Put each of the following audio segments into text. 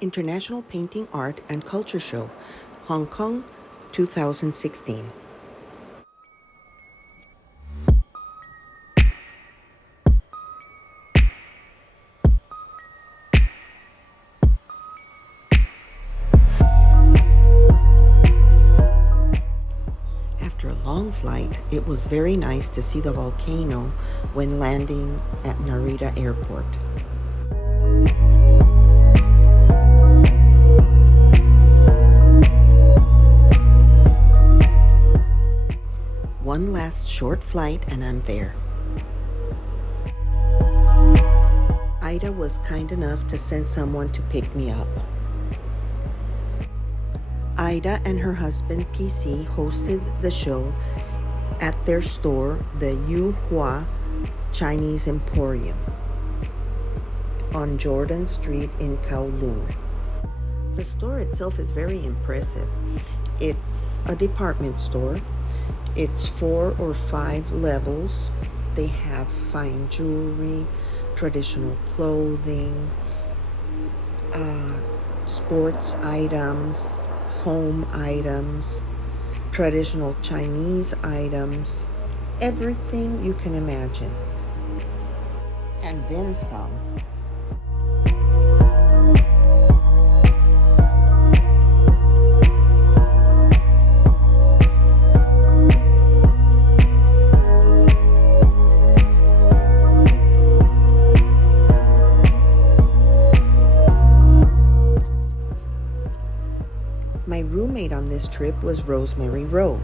International Painting Art and Culture Show, Hong Kong, 2016. After a long flight, it was very nice to see the volcano when landing at Narita Airport. One last short flight and I'm there. Ida was kind enough to send someone to pick me up. Ida and her husband PC hosted the show at their store, the Yu Hua Chinese Emporium on Jordan Street in Kowloon. The store itself is very impressive. It's a department store. It's 4 or 5 levels. They have fine jewelry, traditional clothing, sports items, home items, traditional Chinese items, everything you can imagine. And then some. My roommate on this trip was Rosemary Rose.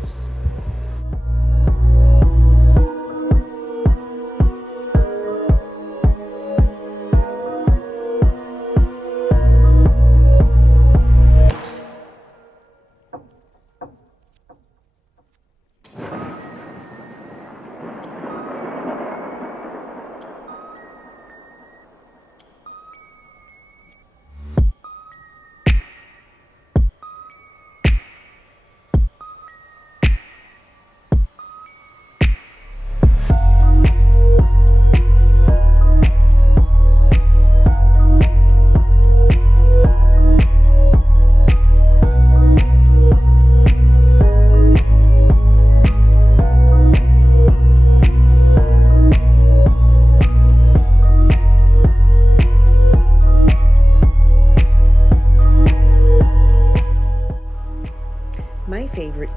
My favorite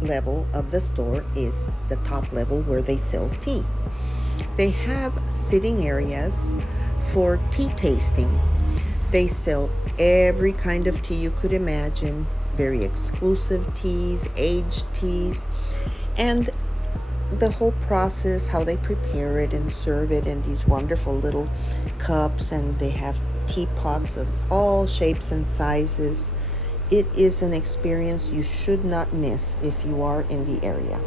level of the store is the top level where they sell tea. They have sitting areas for tea tasting. They sell every kind of tea you could imagine, very exclusive teas, aged teas, and the whole process, how they prepare it and serve it in these wonderful little cups, and they have teapots of all shapes and sizes. It is an experience you should not miss if you are in the area.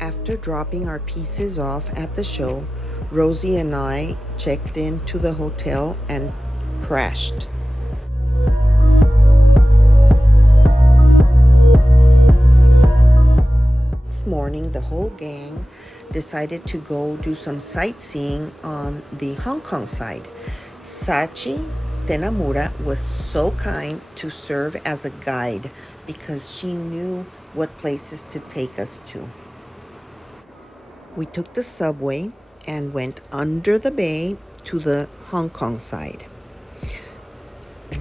After dropping our pieces off at the show, Rosie and I checked into the hotel and crashed. This morning, the whole gang decided to go do some sightseeing on the Hong Kong side. Sachi Tenamura was so kind to serve as a guide because she knew what places to take us to. We took the subway and went under the bay to the Hong Kong side.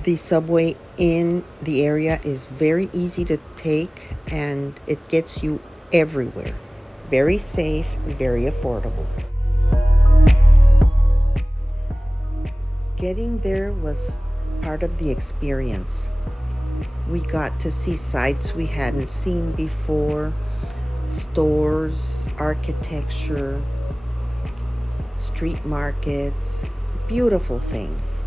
The subway in the area is very easy to take and it gets you everywhere. Very safe, very affordable. Getting there was part of the experience. We got to see sights we hadn't seen before. Stores, architecture, street markets, beautiful things.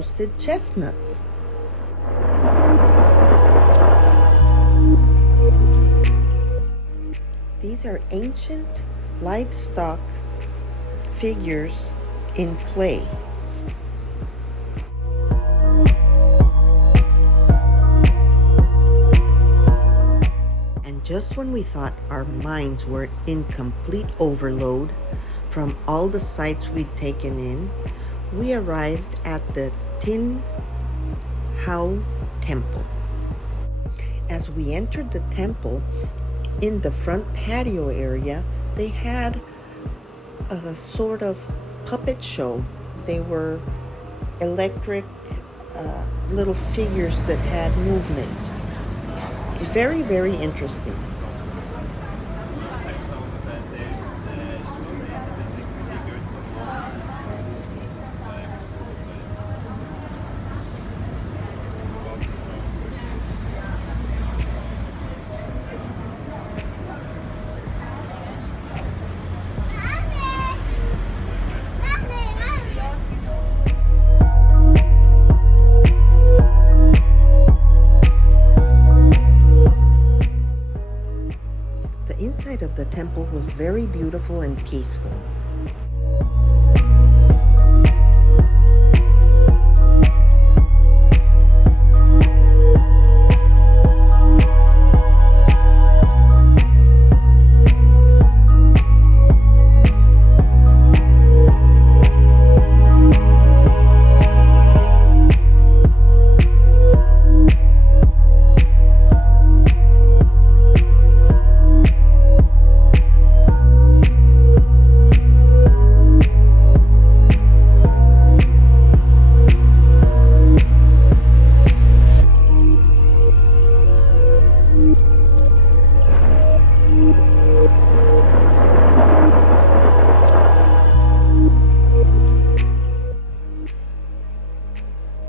roasted chestnuts. These are ancient livestock figures in clay. And just when we thought our minds were in complete overload from all the sights we'd taken in, we arrived at the Tin Hau Temple. As we entered the temple, in the front patio area, they had a sort of puppet show. They were electric little figures that had movement. Very, very interesting. The inside of the temple was very beautiful and peaceful.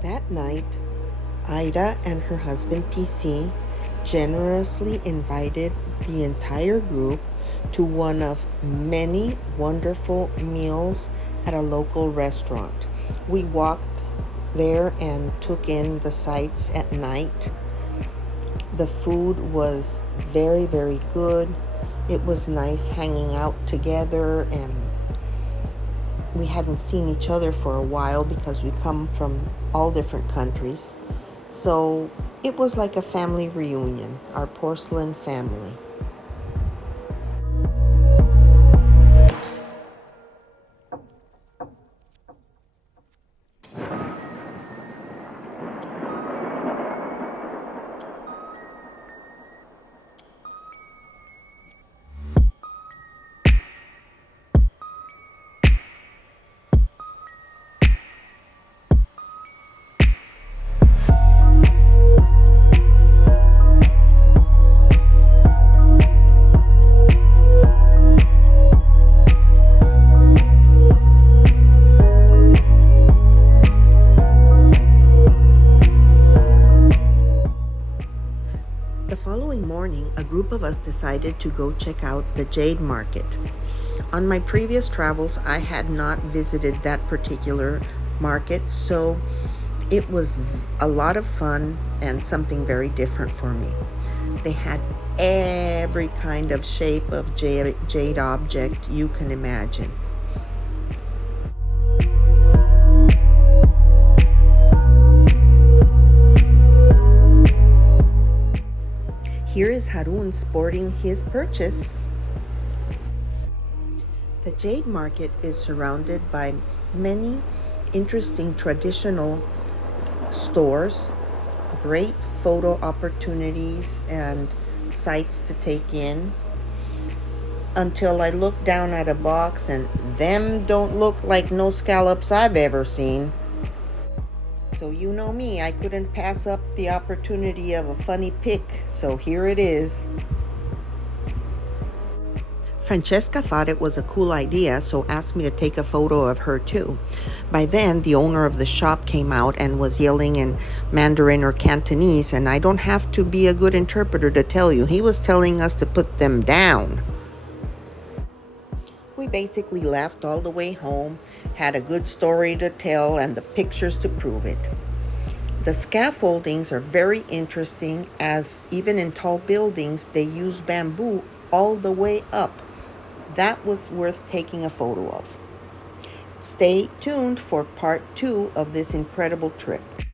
That night, Ida and her husband PC generously invited the entire group to one of many wonderful meals at a local restaurant. We walked there and took in the sights at night. The food was very, very good. It was nice hanging out together, and we hadn't seen each other for a while because we come from all different countries. So it was like a family reunion, our Porcelain family. The following morning, a group of us decided to go check out the Jade Market. On my previous travels, I had not visited that particular market, so it was a lot of fun and something very different for me. They had every kind of shape of jade object you can imagine. Here is Harun sporting his purchase. The Jade Market is surrounded by many interesting traditional stores, great photo opportunities and sights to take in, until I look down at a box and them don't look like no scallops I've ever seen. So you know me, I couldn't pass up the opportunity of a funny pic, so here it is. Francesca thought it was a cool idea, so asked me to take a photo of her too. By then, the owner of the shop came out and was yelling in Mandarin or Cantonese, and I don't have to be a good interpreter to tell you. He was telling us to put them down. We basically laughed all the way home, had a good story to tell, and the pictures to prove it. The scaffoldings are very interesting as even in tall buildings, they use bamboo all the way up. That was worth taking a photo of. Stay tuned for part 2 of this incredible trip.